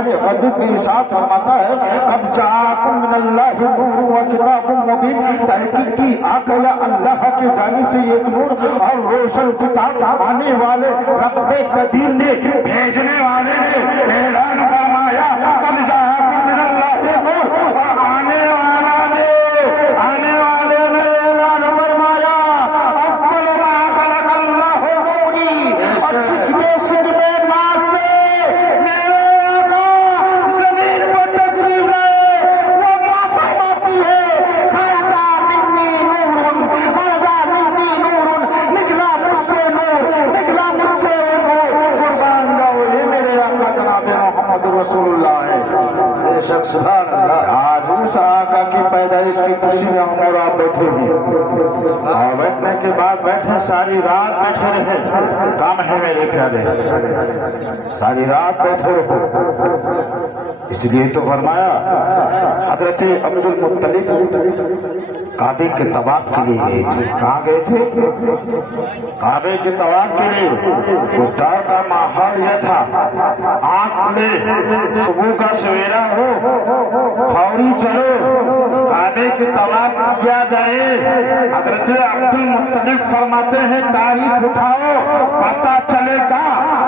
سبحانہ غریب کے ساتھ فرماتا ہے قد جاءکم من اللہ نور و کتاب مبین، تحقیق کی آ گیا اللہ کی جانب سے ایک نور اور روشن کتاب آنے والے رب قدیم نے بھیجنے والے نے اعلان فرمایا قد جاءکم من اللہ نور، اور آنے والے نے اعلان فرمایا اول ما خلق اللہ نوری، اور جس نے سجھ میں ناز سے میرے آقا زمین پر تشریف لائے وہ معافی مانگتی ہے خرجا منی نور، خرجا منی نور، نکلا مجھ سے نور، نکلا مجھ سے نور، قربان جاؤ یہ میرے آقا جناب محمد رسول اللہ ہے۔ بے شک سبحان اللہ۔ آج اس آقا کی پیدائش کی خوشی میں ہم اور آپ بیٹھے ہیں، اور بیٹھنے کے بعد بیٹھے ساری رات بیٹھے رہے، کام ہے میرے پیارے، ساری رات بیٹھے رہو، اس لیے تو فرمایا حضرت عبد المطلب کعبے کے طواف کے لیے گئے تھے۔ کہاں گئے تھے؟ کعبے کے طواف کے لیے۔ اس دور کا ماحول یہ تھا آنکھ کھلے صبح کا سویرا ہو فوری چلو کعبے کے طواف کیا جائے۔ حضرت عبد المطلب فرماتے ہیں تاریخ اٹھاؤ پتہ چلے گا۔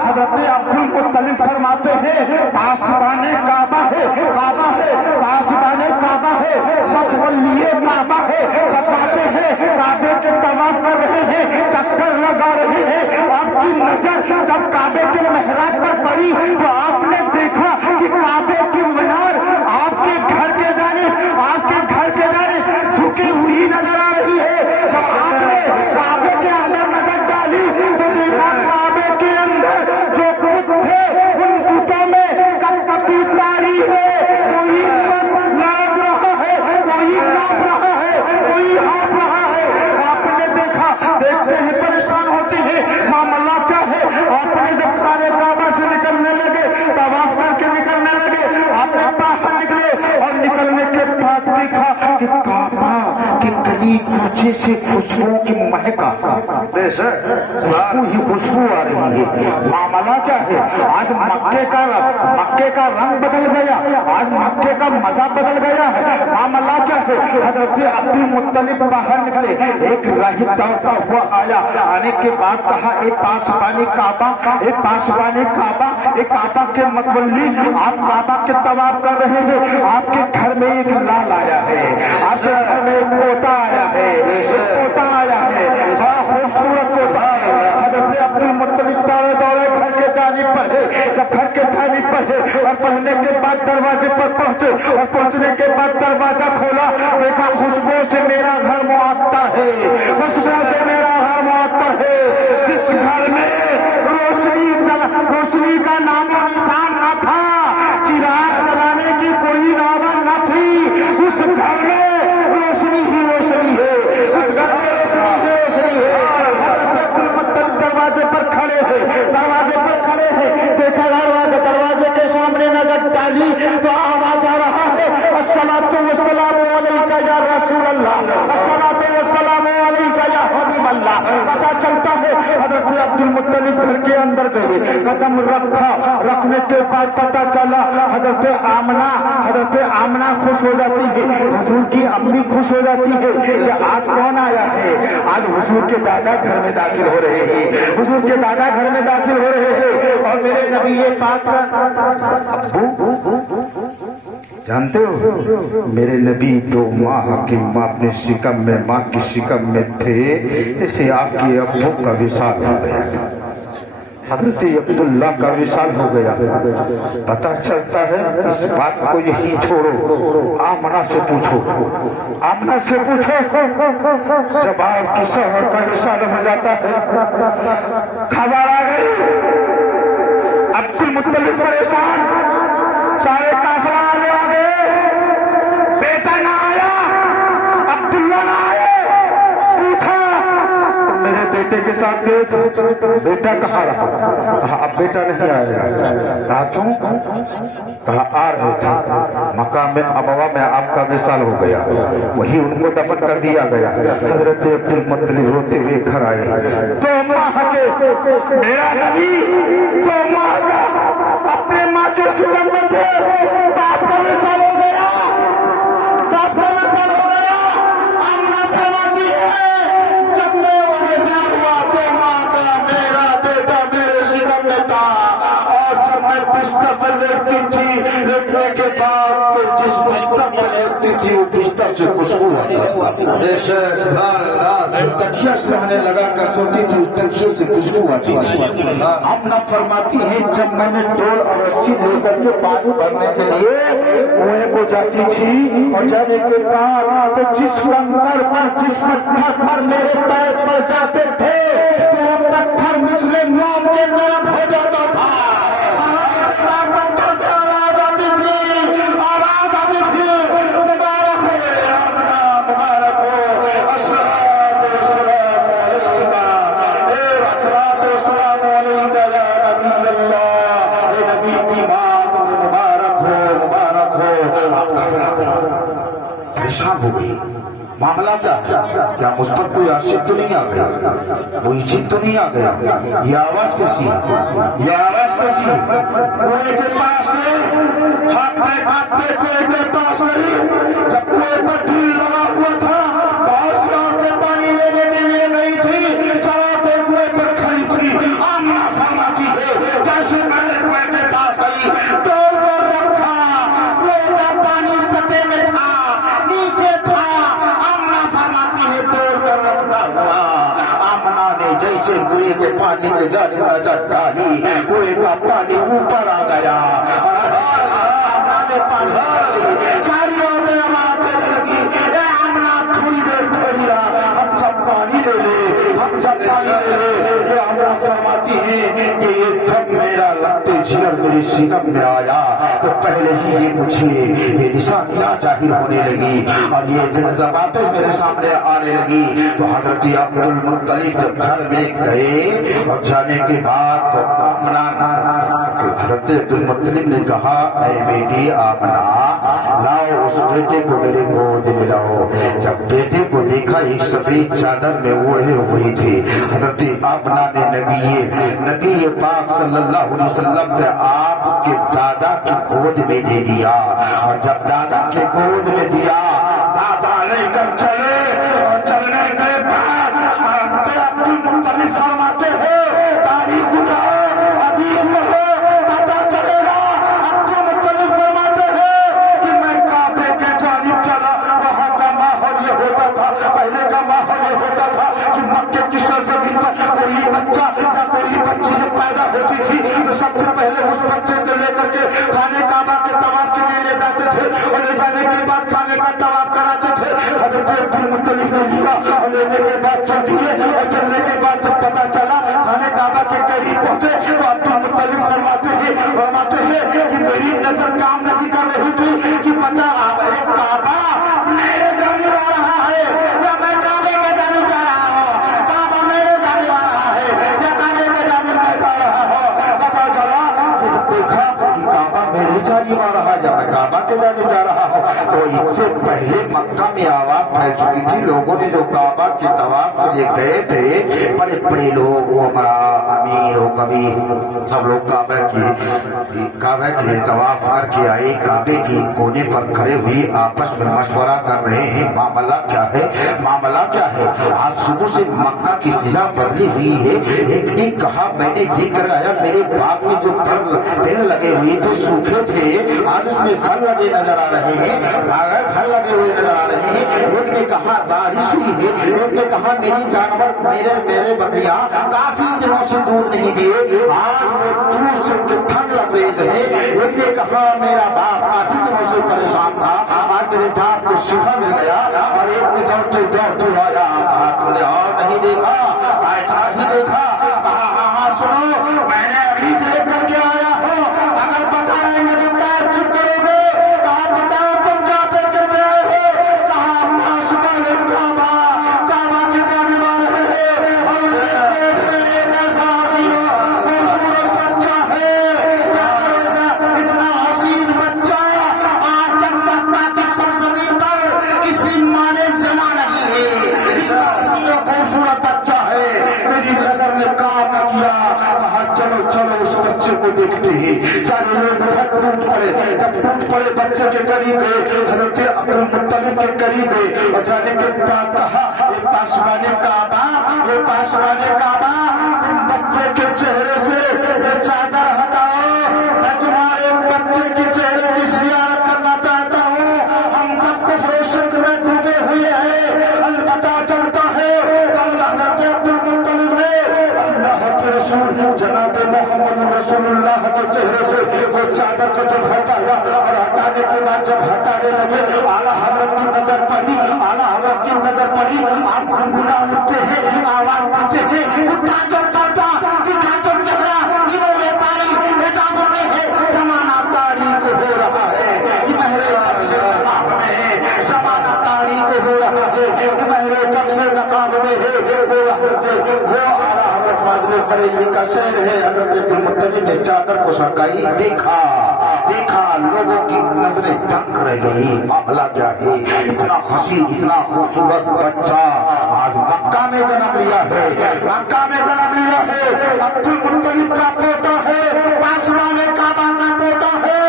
حضرت عبد المطلب فرماتے ہیں پاسبان کعبہ ہے، کعبہ ہے، پاسبان کعبہ ہے، متولی کعبہ ہے، بتاتے ہیں کعبے کے طواف کر رہے ہیں، چکر لگا رہے ہیں۔ آپ کی نظر جب کعبے کے محراب پر پڑی تو آپ نے دیکھا کہ کعبے کی مینار آپ کے گھر کے جانے جھکی ہوئی نظر آ رہی ہے۔ جب آپ نے کعبے کے اندر نظر ڈالی تو دیکھا کعبے کے اندر جو بت تھے ان بتوں میں کبھی تاری ہے، کوئی لڑک رہا ہے، کوئی کاپ رہا ہے، کوئی ہانپ رہا ہے۔ آپ نے دیکھا، دیکھتے ہی پریشان ہوتے ہیں معاملہ کیا ہے۔ آپ نے جب خانے کعبہ سے نکلنے لگے، طواف کر کے نکلنے لگے، آپ نے باہر نکلے اور نکلنے کے بعد دیکھا کہ کعبہ کی گلی کوچے سے خوشبو کی مہک خوشبو ہی خوشبو آ رہی ہے۔ معاملہ کیا ہے؟ آج مکے کا رنگ بدل گیا، آج مکے کا مزہ بدل گیا ہے۔ معاملہ کیا ہے؟ حضرت عبد المطلب باہر نکلے، ایک راہب دوڑتا ہوا آیا، آنے کے بعد کہا اے پاسبان کعبہ، اے پاسبان کعبہ، اے کعبہ کے متولی، آپ کعبہ کے طواف کر رہے ہیں، آپ کے گھر میں ایک لال آیا ہے، آپ کے گھر میں ایک پوتا آیا ہے، ایک پوتا آیا ہے، بڑا خوبصورت پوتا ہے۔ حضرت عبد المطلب دوڑے گھر کے جانب پڑھے، جب گھر کے جانب پڑھے اور پڑھنے کے بعد دروازے پر پہنچے اور پہنچنے کے بعد دروازہ کھولا، دیکھا خوشبو سے میرا گھر معطر ہے، خوشبو سے میرا گھر معطر ہے۔ جس گھر میں روشنی کا نام و نشان نہ تھا، چراغ جلانے کی کوئی نوبت نہ تھی، اس گھر میں روشنی ہی روشنی ہے، اس گھر میں روشنی ہے۔ حضرت المطلب دروازے پر کھڑے ہیں، دیکھا دروازے کے سامنے نظر ڈالی تو آواز آ رہا ہے الصلاۃ والسلام علیک یا رسول اللہ، الصلاۃ والسلام علیک یا حبیب اللہ۔ پتا چلتا ہے حضرت عبد المطلب گھر کے اندر گئے، قدم رکھنے کے بعد پتا چلا حضرت آمنہ خوش ہو جاتی ہے، حضور کی امی خوش ہو جاتی ہے کہ آج کون آیا ہے؟ آج حضور کے دادا گھر میں داخل ہو رہے ہیں، حضور کے دادا گھر میں داخل ہو رہے ہیں۔ اور میرے نبی پاک ابو جانتے ہو میرے نبی 2 ماہ کی ماں اپنے شکم میں، ماں کی شکم میں تھے، جیسے آپ کے ابو کا وصال ہو گیا تھا، حضرت عبداللہ کا وصال ہو گیا۔ پتہ چلتا ہے اس بات کو یہی چھوڑو، آمنہ سے پوچھو، آمنہ سے پوچھو، جب آپ کی شوہر کا وصال ہو جاتا ہے، خبر آ گئی عبد المطلب پریشان، سارے کافر آگے، بیٹا نہ آیا، عبداللہ نہ آئے، پوچھا میرے بیٹے کے ساتھ گئے تھے، بیٹا کہاں رہا؟ کہا اب بیٹا نہیں آیا۔ کہا کیوں؟ کہا آ رہے تھے، مقام ابوا میں آپ کا وصال ہو گیا، وہی ان کو دفن کر دیا گیا۔ حضرت عبد المطلب روتے ہوئے گھر آئے، 2 ماہ کے میرا نبی 2 ماہ کا اپنے ماں کے سرم میں تھے، باپ کا وصال ہو گیا، باپ کا وصال ہو گیا۔ آمنہ فرماتی ہے جب میں وہ وصال ہوا تو ماں کا میرا بیٹا میرے سرم میں تھا، اور جب میں بستر پر لیٹتی تھی، لیٹنے کے بعد تو جس بستر پر لیٹتی تھی وہ بستر سے خوشبو آتی تکیہ سہنے لگا کر سوتی تھی، اس تکیے سے خوشبو آتی تھی۔ آمنہ فرماتی ہے جب میں نے ڈول اور رسی لے کر کے پانی بھرنے کے لیے کنویں کو جاتی تھی، اور جانے کے بعد تو جس لنگر پر جس پتھر پر میرے پیر پڑ جاتے تھے تو وہ پتھر مثل موم کے نرم ہو جاتا تھا۔ پتھر سے آواز آتی تھی، آواز آتی تھی، مبارک ہو آمنہ، مبارک ہو، الصلاۃ والسلام علیکہ، اے الصلاۃ والسلام علیکہ یا نبی اللہ، اے نبی کی ماں تمہیں مبارک ہو، مبارک ہو۔ آپ کا پریشان ہو گئی، معاملہ کیا ہے؟ کیا مجھ پر کوئی عاشق تو نہیں آ گیا، کوئی جن تو نہیں آ گیا؟ یہ آواز کیسی ہے، یہ آواز کیسی ہے؟ کنویں کے پاس نہیں، ہاتھتے کنویں کے پاس نہیں، جب کنویں پر ڈھیل لگا ہوا تھا، بہت سی عورتیں پانی لینے کے لیے گئی تھی، چلاتے کنویں پر کھڑی تھی۔ آمنہ فرماتی ہے جیسے میں نے کنویں کے پاس گئی، ڈول کو رکھا، کنویں کا پانی سطح میں تھا، نیچے تھا، آمنہ نے جیسے کنویں کے پانی میں جانب نظر ڈالی، کنویں کا پانی اوپر آ گیا، آمنہ نے پانی ڈالی، ساری عورتیں آواز دینے لگی، اے آمنہ تھوڑی دیر ٹھہری رہا، ہم سب پانی لے لے، ہم سب پانی لے لے۔ یہ آمنہ فرماتی ہے کہ یہ جب میرا لگتے جگر میری سینم میں آیا تو پہلے ہی یہ مجھے یہ نشانیاں ظاہر ہونے لگی اور یہ باتیں میرے سامنے آنے لگی۔ تو حضرت عبد المطلب جب گھر میں گئے اور جانے کے بعد تو آمنہ حضرت عبد المطلب نے کہا، اے بیٹی آمنہ لاؤ اس بیٹے کو میرے گود میں لاؤ۔ جب بیٹے کو دیکھا ایک سفید چادر میں اوڑھے ہوئی تھی، حضرت آمنہ نے نبی پاک صلی اللہ علیہ وسلم نے آپ کے دادا کی گود میں دے دیا، اور جب دادا کے گود میں دیا دادا لے کر چلے، اور چلنے کے بعد حضرت عبد المطلب فرماتے ہیں تاریخ اٹھاؤ حدیث میں ہے پتا چلے گا۔ عبد المطلب فرماتے ہیں کہ میں کعبے کے جانب چلا، وہاں کا ماحول یہ ہوتا تھا، پہلے کا ماحول یہ ہوتا تھا کہ مکے کی سرزمین پر کوئی بچہ یا کوئی بچی جب پیدا ہوتی تھی تو سب سے پہلے اس بچے کو لے کر کے خانے کعبہ کے طواف کے لیے لے جاتے تھے، اور لے جانے کے بعد خانے کا طواف کراتے تھے۔ حضرت عبد المطلب نے لیا اور لینے کے بعد چل دیے، اور چلنے کے بعد جب پتا چلا خانے کعبہ کے قریب پہنچے تو عبد المطلب فرماتے ہیں کہ میری نظر کام نہیں کر رہی تھی کہ پتا کعبہ میرے جانب آ رہا ہے یا میں کعبے کے جانب جا رہا ہوں، کعبہ میرے جانب آ رہا ہے یا کعبے کے جانب میں جا رہا ہوں۔ پتا چلا کہ دیکھا کہ کعبہ میرے جانب آ رہا ہے یا میں کعبہ کے جانب جا رہا ہوں۔ تو اس سے پہلے مکہ میں آواز پھیل چکی تھی، لوگوں نے جو کعبہ کے طواف کے لیے گئے تھے، بڑے بڑے لوگ، عمرا، امیر و کبیر، سب لوگ کعبہ کے لیے طواف کر کے آئے، کعبے کی کونے پر کھڑے ہوئے آپس میں مشورہ کر رہے ہیں معاملہ کیا ہے، معاملہ کیا ہے۔ آج صبح سے مکہ کی فضا بدلی ہوئی ہے۔ ایک نے کہا میں نے دیکھ کر آیا میرے باغ میں جو پھل لگے ہوئے تھے سوکھے تھے، آج اس میں پھل لگے نظر آ رہے ہیں، پھل لگے ہوئے نظر آ رہے ہیں۔ ایک نے کہا بارش ہوئی ہے، ایک نے کہا میری جانور میرے بکریاں کافی دنوں سے دودھ نہیں دیے، آج وہ دودھ سے ٹھنڈ لبریز ہے۔ ایک نے کہا میرا باپ کافی دنوں سے پریشان تھا، آج میرے باپ کو شفا مل گیا۔ اور ایک نے دوڑتے آیا، کہا تم نے اور نہیں دیکھا، اتنا ہی دیکھا، کہا ہاں سنو میں نے ابھی دیکھ کر کے آیا ہوں، اگر بتائیں میرے پاس چپ کرو گے، کہا بتاؤ تم کیا دیکھ کر کے آئے ہو، کہا کعبہ کی جانب آ رہے ہیں، اور ایک ایسا حسین خوبصورت بچہ ہے، اتنا حسین بچہ آج تک مکہ کی سرزمین پر اسی مانے زما نہیں ہے، اتنا حسین خوبصورت بچہ ہے، میری نظر نے کام نہ کیا، کہا چلو چلو اس کو بچے کو دیکھتے ہی سارے لوگ ٹوٹ پڑے. جب ٹوٹ پڑے بچے کے قریب گئے, حضرت عبد المطلب کے قریب گئے اور جانے کے بعد کہا, یہ پاسبان کعبہ, یہ پاسبان کعبہ, تم بچے کے چہرے سے یہ چادر ہٹاؤ, میں تمہارے بچے کے چہرے کی زیارت کرنا چاہتا ہوں. ہم سب کفر و شرک میں ڈوبے ہوئے ہیں. البتہ چلتا ہے حضرت عبد المطلب نے اللہ کے رسول جناب محمد رسول اللہ کے چہرے سے وہ چادر کو جب ہٹایا اور ہٹانے کے بعد جب ہٹانے لگے, اعلیٰ حضرت کی نظر پڑی, اعلیٰ حضرت کی نظر پڑی, آپ گنگنا اٹھتے ہیں, آواز دیتے ہیں, اٹھا کر پڑتا دکھا کر چلا, انہوں نے پائی حجاب میں ہے, زمانہ تاریخ ہو رہا ہے, یہ مہرے کب سے نقاب میں ہے, زمانہ تاریخ ہو رہا ہے, یہ مہرے کب سے نقاب میں ہے. وہ اعلیٰ حضرت فاضل بریلوی کا شعر ہے. حضرت عبد المطلب نے چادر کو سرکائی, دیکھا لوگوں کی نظریں دنگ رہ گئی. معاملہ کیا ہے, اتنا حسین اتنا خوبصورت بچہ آج مکہ میں جنم لیا ہے, مکہ میں جنم لیا ہے. عبد المطلب کا پوتا ہے, پاسبان کعبہ کا پوتا ہے.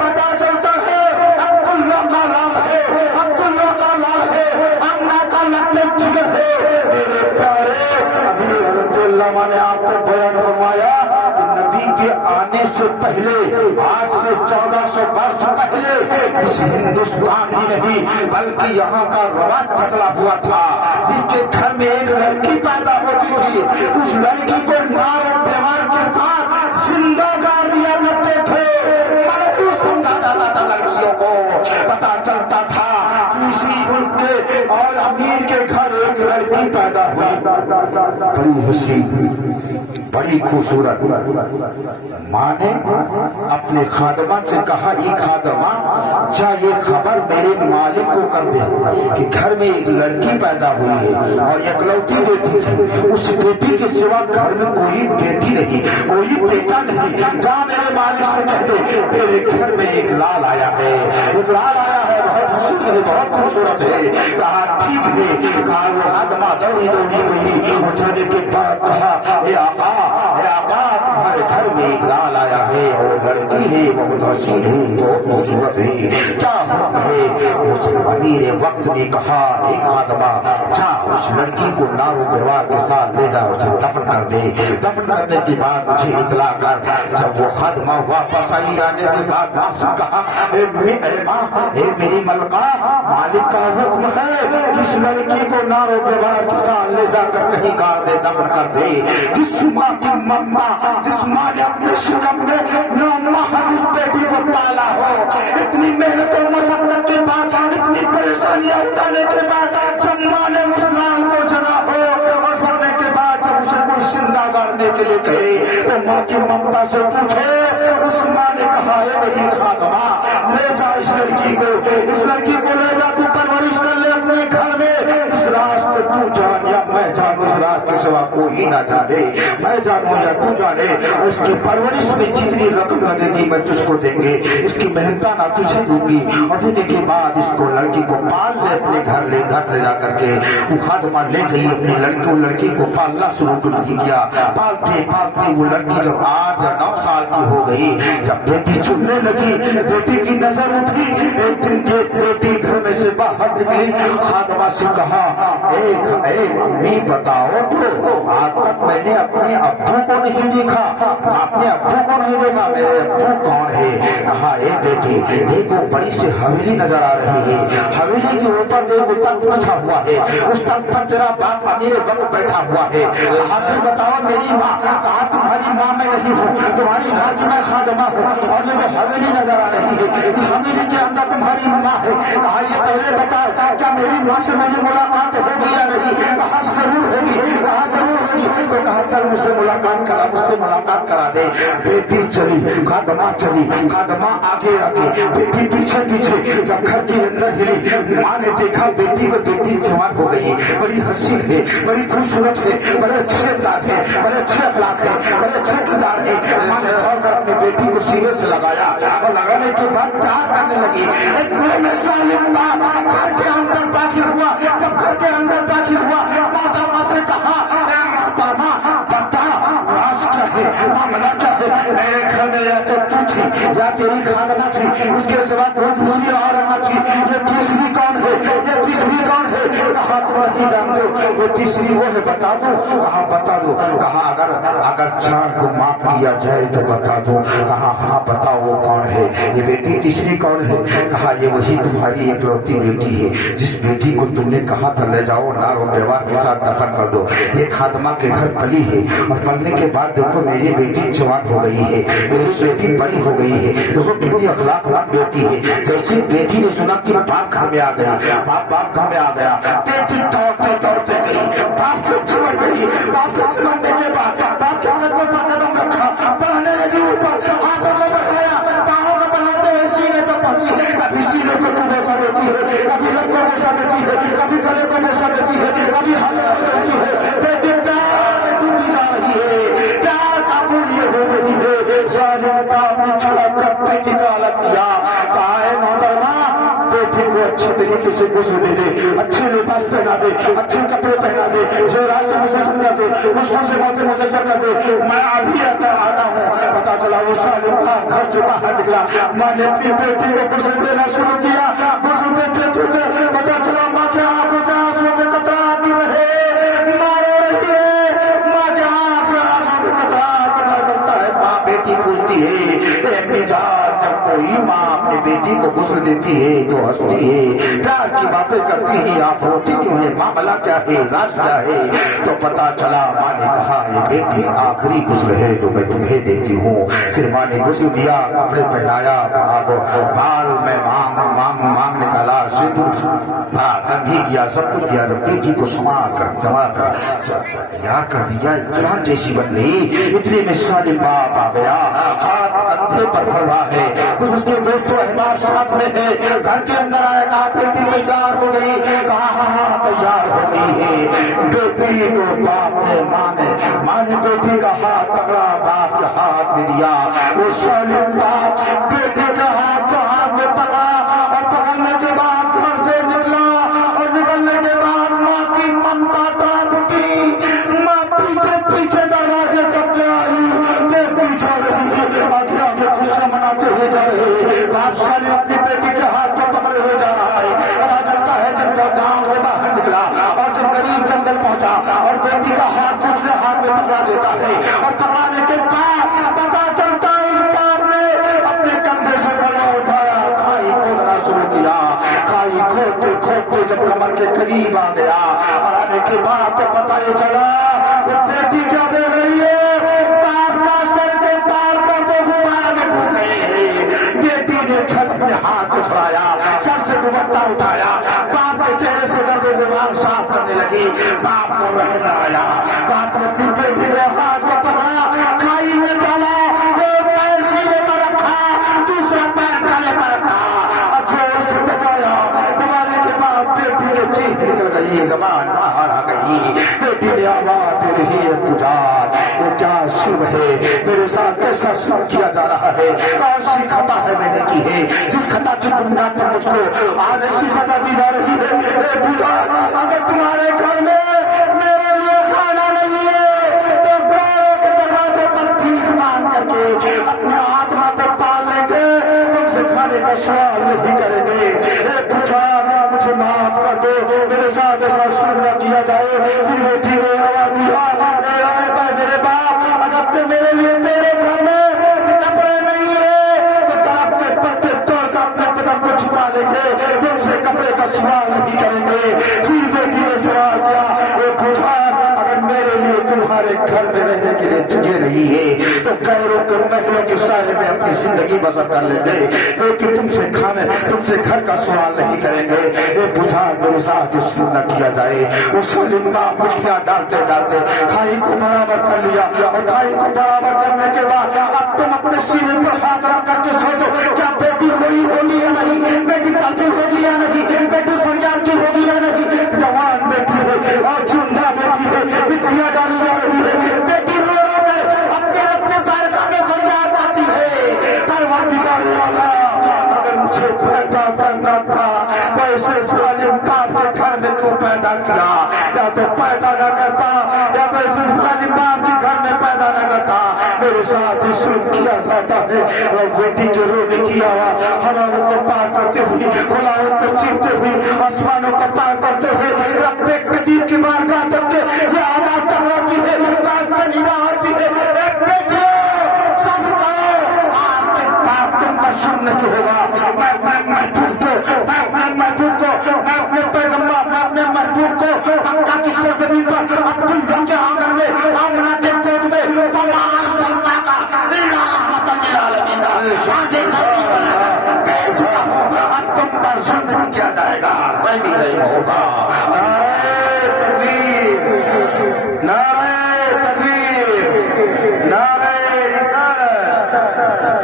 پتا چلتا ہے عبداللہ کا لال ہے, عبداللہ کا لال ہے, امنا کا لگتے جگر ہے. میرے پیارے ابھی حضرت علامہ نے آپ کو بیان فرمایا کہ نبی کے آنے سے پہلے, آج سے 1400 برس پہلے اس ہندوستان ہی نہیں بلکہ یہاں کا رواج بدلا ہوا تھا. جس کے گھر میں ایک لڑکی پیدا ہوتی تھی, اس لڑکی کو مار اور بیمار کے ساتھ زندہ گار دیا کرتے تھے. منحوس سمجھا جاتا تھا لڑکیوں کو. پتا چلتا تھا کسی ملک کے اور امیر کے گھر ایک لڑکی پیدا ہوئی, بڑی حسین بڑی خوبصورت. ماں نے اپنے خادمہ سے کہا, یہ خادمہ جا یہ خبر میرے مالک کو کر دے کہ گھر میں ایک لڑکی پیدا ہوئی ہے اور اکلوتی بیٹی تھی. اس بیٹی کے سوا گھر میں کوئی بیٹی نہیں, کوئی بیٹا نہیں. جا میرے مالک سے کہہ دے میرے گھر میں ایک لال آیا ہے, ایک لال آیا ہے, بہت حسین ہے, بہت خوبصورت ہے. کہا ٹھیک ہے. کہا وہ خادمہ دوڑی گئی, اٹھنے کے بعد کہا اے آقا تمہارے گھر میں ایک لال آیا ہے اور لڑکی ہے, بہت حسین ہے, بہت خوبصورت ہے, کیا حکم ہے. اس امیر وقت نے کہا اے خادمہ جا اس لڑکی کو نار و بیوار کے ساتھ لے جا, اسے دفن کر دے. دفن کرنے کے بعد مجھے اطلاع کر. جب وہ خادمہ واپس آئی, آنے کے بعد ماں سے کہا اے ماں, اے میری ملکہ, مالک کا حکم ہے اس لڑکی کو نار و بیوار کے ساتھ لے جا کر کہیں کار دے, دفن کر دے. جس ماں کی مما, جس ماں نے اپنے شکم میں 9 ماہ اس بیٹی کو پالا ہو, اتنی محنت اور مشقت کے بعد, اتنی پریشانیاں اٹھانے کے بعد جب ماں نے اس لال کو جنا ہو اور سننے کے بعد جب اسے کوئی زندہ گارنے کے لیے کہے تو ماں کی ممتا سے پوچھے. اس ماں نے کہا ہے میری خادمہ لے جا اس لڑکی کو, اس لڑکی کو لے جا, تو پرورش کر لے اپنے گھر میں. اس راز کو تو جان یا میں جانوں, اس راز کے سوا کوئی نہ جانے, میں جانوں یا تو جانے. اس کی پرورش میں جتنی رقم لگے گی میں تجھ کو دیں گے, اس کی محنتانہ تجھے دوں گی. اور دینے کے بعد اس کو لڑکی کو پال لے اپنے گھر لے جا کر کے. وہ خادمہ لے گئی اپنی لڑکی کو پالنا شروع کر دیا. پالتے وہ لڑکی جب 8 یا 9 سال کی ہو گئی, جب بیٹی چلنے لگی, بیٹی کی نظر اٹھی, ایک دن بیٹی گھر میں سے باہر نکلی. خادمہ سے کہا اے امی بتاؤ تو آج تک میں نے اپنے ابو کو نہیں دیکھا, اپنے ابو کو نہیں دیکھا, میرے ابو کون ہے. کہا اے بیٹی دیکھو بڑی سے حویلی نظر آ رہی ہے, حویلی کے اوپر دیکھو تخت بچھا ہوا ہے, اس تخت پر تیرا باپ امیر وقت بیٹھا ہوا ہے. آپ بتاؤ میری ماں. کہا تمہاری ماں میں نہیں ہوں, تمہاری ماں کی میں خادمہ ہوں, اور یہ حویلی نظر آ رہی ہے, اس حویلی کے اندر تمہاری ماں ہے. کہا یہ پہلے بتاؤ کیا میری ماں سے میری ملاقات ہوگی یا نہیں. کہا ضرور ہوگی, کہا ضرور ہوگی. تو کہا چل مجھ سے ملاقات کرا, مجھ سے ملاقات کرا دے. بیٹی چلی, خادمہ چلی, خادمہ آگے, بیٹی پیچھے. جب گھر کے اندر ہلی, ماں نے دیکھا بیٹی کو, بیٹی جوان ہو گئی, بڑی حسین ہے, بڑی خوبصورت ہے, بڑے اچھے انداز ہے, بڑے اچھے اخلاق ہے, بڑے اچھے کردار ہے. ماں نے دھو کر اپنی بیٹی کو سینے سے لگایا اور لگانے کے بعد پیار کرنے لگی. ایک میں سالم باپ گھر کے اندر داخل ہوا. جب گھر کے اندر داخل ہوا, محترمہ سے کہا اے محترمہ بتا راز کیا ہے, معاملہ کیا ہے میرے گھر میں یا تو تو تھی یا تیری خادمہ تھی، اس کے سوا کوئی دوسری عورت نہ تھی، یہ تیسری کون ہے؟ یہ تیسری کون ہے؟ کہا تم نہیں جانتے ہو، یہ تیسری وہ ہے، بتا دو؟ کہا بتا دو۔ کہا اگر چاند کو معاف کیا جائے تو بتا دو۔ کہا ہاں بتاؤ وہ کون ہے؟ یہ بیٹی تیسری کون ہے؟ کہا یہ وہی تمہاری اکلوتی بیٹی ہے جس بیٹی کو تم نے کہا تھا لے جاؤ نار و دیوار کے ساتھ دفن کر دو۔ یہ خادمہ کے گھر پلی ہے اور پلنے کے بعد دیکھو میری بیٹی جوان ہو گئی ہے، میری بیٹی بڑی ہو گئی ہے، دیکھو کتنی اخلاق مند بیٹی ہے۔ جیسی بیٹی نے سنا کہ باپ گھر میں آ گیا، باپ گھر میں آ گیا، بیٹی دوڑتے دوڑتے گئی، باپ سے چمٹ گئی، باپ سے چمٹنے کے بعد باپ کے قدموں پر قدم رکھا، بڑھنے لگی اوپر، ہاتھوں کو بڑھایا، پاؤں کو بڑھاتے ہوئے سینے تک پہنچی، کبھی سینے کو بوسہ دیتی ہے، کبھی لب کو بوسہ دیتی ہے، کبھی گلے کو بوسہ دیتی ہے، کبھی ہاتھ کو دیتی ہے، بیٹی پیار میں ڈوبی جا رہی ہے، پیار قابل یہ ہو رہی ہے۔ ظالم باپ نے چھڑا کر بیٹی کا الگ کیا، کہا ہے محترمہ بیٹی کو اچھی طریقے سے غسل دے دے، اچھے لباس پہنا دے، اچھے کپڑے پہنا دے، زیورات سے مزین کر دے، خوشبو سے موتے مزین کر دے، میں ابھی آتا ہوں۔ پتا چلا وہ ظالم باپ گھر سے باہر نکلا، ماں نے اپنی بیٹی کو غسل دینا شروع کیا، غسل دیتے دیتے پتا چلا ماں کے آنکھوں سے آنسو کے قطرے آتی رہے، ماں رو رہی ہے، ماں کے آنکھ سے آنسو کے قطرے آتے نظر ہے۔ ماں بیٹی پوچھتی ہے اے امی جان، جب کوئی ماں اپنی بیٹی کو غسل دیتی ہے تو ہنستی ہے، پیار کی باتیں کرتی ہے، آپ روتی کیوں ہے؟ معاملہ کیا ہے؟ راز کیا ہے؟ تو پتا چلا ماں نے کہا یہ بیٹی آخری غسل ہے جو میں تمہیں دیتی ہوں۔ پھر ماں نے غسل دیا، کپڑے پہنایا، بال میں مانگ نکالا، سندور بھرا، کنگھی کیا، سب کچھ کیا، جب بیٹی کو سنوار کر تیار کر دیا، جوان جیسی بن گئی، اتنے میں ظالم باپ آ گیا، ہاتھ کندھے پر پڑا ہے، کچھ اس کے دوستوں احباب ساتھ میں ہے، گھر کے اندر آئے، کہا بیٹی تیار ہو گئی؟ کہا ہاں تیار ہو گئی ہے۔ بیٹی کو باپ نے ماں نے بیٹی کا ہاتھ پکڑا، باپ کے ہاتھ میں دیا، وہ ظالم باپ بیٹی کا ہاتھ میں پکڑا اور پکڑنے کے بعد گھر سے نکلا، اور نکلنے کے بعد ماں کی ممتا تڑپ اٹھی، ماں پیچھے پیچھے دروازے تک آئی، بیٹی جا رہی ہے، آگے آگے خوشیاں مناتے ہوئے جا رہے، باپ ظالم اپنی بیٹی کے ہاتھ کو پکڑے ہوئے جا رہا ہے، اور جاتا ہے جب وہ گاؤں سے باہر نکلا اور جب قریب جنگل پہنچا اور بیٹی کا ہاتھ دوسرے ہاتھ میں پکڑا دیتا ہے، اور پکڑانے کے بعد پتا چلتا ہے اس باپ نے اپنے کندھے سے بڑا اٹھایا، کھائی کھودنا شروع کیا، کھائی کھودتے کھودتے جب کمر کے قریب آ گیا، اور آنے کے بعد تو پتا یہ چلا وہ بیٹی کیا دے رہی ہے، باپ کا سر کے پار کر دے گھما میں گھوم گئے۔ بیٹی نے چھت میں ہاتھ چھڑایا، سر سے دوپٹہ اٹھایا، باپ کے چہرے سے درد و دماغ صاف کرنے لگی، باپ کو رحم نہ آیا، باپ نے پھر بیٹی کے ہاتھ کو پکڑا، کھائی میں ڈالا، ایک پیر سینے پر رکھا، دوسرا پیر گلے پر رکھا، اور جوڑ سے دبایا، دبانے کے بعد بیٹی کی چیخ نکل گئی، زبان باہر آ گئی، بیٹی نے آواز دے رہی ہے پجار، یہ کیا سر ہے میرے ساتھ، کیسا سر کیا جا رہا ہے، کون سی خطا ہے میں نے کی ہے جس خطا کی بنیاد پر مجھ کو آج ایسی سزا دی جا رہی ہے؟ اے پجار، اگر تمہارے گھر میں میرے لیے کھانا نہیں ہے تو گھر کے دروازے پر بھیک مانگ کر کے اپنے آتما کو پال لیں گے، تم سے کھانے کا سوال نہیں کریں گے۔ اے پجار مجھے معاف کر دو، میرے ساتھ ایسا سلوک نہ کیا جائے۔ پھر بیٹی نے آواز دیا، اے میرے باپ، اگر تو میرے لیے تیرے گھر میں کپڑے نہیں ہے تو درخت کے پتے توڑ کر اپنے بدن کو چھپا لیں گے، تم سے کپڑے کا سوال نہیں کریں گے۔ پھر بیٹی نے سوال کیا، اے پجار اگر میرے لیے تمہارے گھر میں رہنے کے لیے جگہ نہیں ہے تو غیروں کے محلوں کے سائے میں اپنی زندگی بسر کر لیں گے، لیکن تم سے گھر کا سوال نہیں کریں گے۔ اے پجار میرے ساتھ اس نہ کیا جائے۔ اس لمبا مٹھیاں ڈالتے ڈالتے کھائی کو برابر کر لیا، اور کھائی کو برابر کرنے کے بعد اب تم اپنے سینے پر ہاتھ رکھ کر کے سوچو کیا بیٹی کوئی ہوگی یا نہیں، بیٹی کلپی ہوگی یا نہیں، بیٹی فریاد کی ہوگی یا نہیں، جوان بیٹی ہے اور چندہ بیٹی ہے، مٹیاں ڈالی جا رہی ہے، بیٹی رو رو کر اپنے اپنے پیدا میں فریاد آتی ہے، پروردگار اللہ اگر مجھے پیدا کرنا تھا تو ایسے ظالم باپ کے گھر میں کیوں پیدا کیا، یا تو پیدا نہ کرتا یا تو ایسے ظالم باپ کے گھر میں پیدا نہ کرتا۔ میرے ساتھ غسل کیا جاتا ہے اور بیٹی کے رونے کی آواز ہواؤں کو پار کرتے ہوئے خلاؤں کو چیرتے ہوئے آسمانوں کو پار کرتے ہوئے رب قدیر کی بارگاہ تک کے یہ آواز ٹکراتی ہے کان میں ندا آتی ہے اے بیٹے سب کو آج کے بعد تم پر سن نہیں ہوگا میں اپنے محبوب کو مکہ کی سرزمین پر عبداللہ کے آنگن میں آمنہ کے گود میں وما ارسلناک الا رحمۃ للعالمین اب تم پر ظلم کیا جائے گا میں بھی نہیں ہوگا نعرہ تکبیر نعرہ تکبیر نعرہ رسالت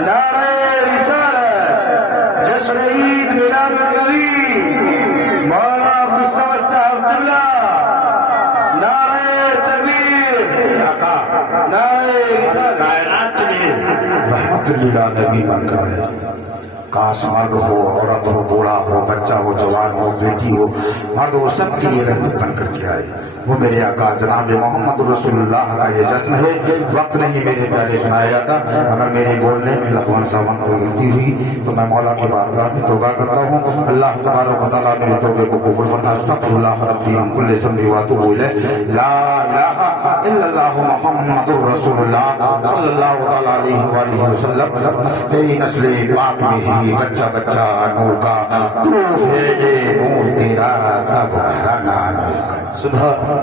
نعرہ رسالت جشن عید میلاد النبی مولانا عبدالصمد صاحب قبلہ نعرہ تکبیر نعرہ رسالت کائنات کے لیے رحمت للعالمین بن کر ہے کاش مرد ہو عورت ہو بوڑھا ہو بچہ ہو جوان ہو بیٹی ہو مرد ہو سب کے لیے رحمت بن کر کے آئے وہ میرے آقا جناب محمد رسول اللہ کا یہ جشن ہے وقت نہیں میرے پیارے سنایا جاتا اگر میرے بولنے میں لغون ساون کو غلطی ہوئی تو میں مولا کی بارگاہ میں توبہ کرتا ہوں اللہ تبارک و تعالیٰ میرے توبے کو قبول فرمائے استغفر اللہ ربی من کل ذنب واتوب الیہ لا الہ الا اللہ محمد رسول اللہ صلی اللہ تعالیٰ علیہ وآلہ وسلم نسل پاک میں ہی بچہ بچہ نور کا تو ہے یہ نور تیرا سب گھرانا نور کا سبحان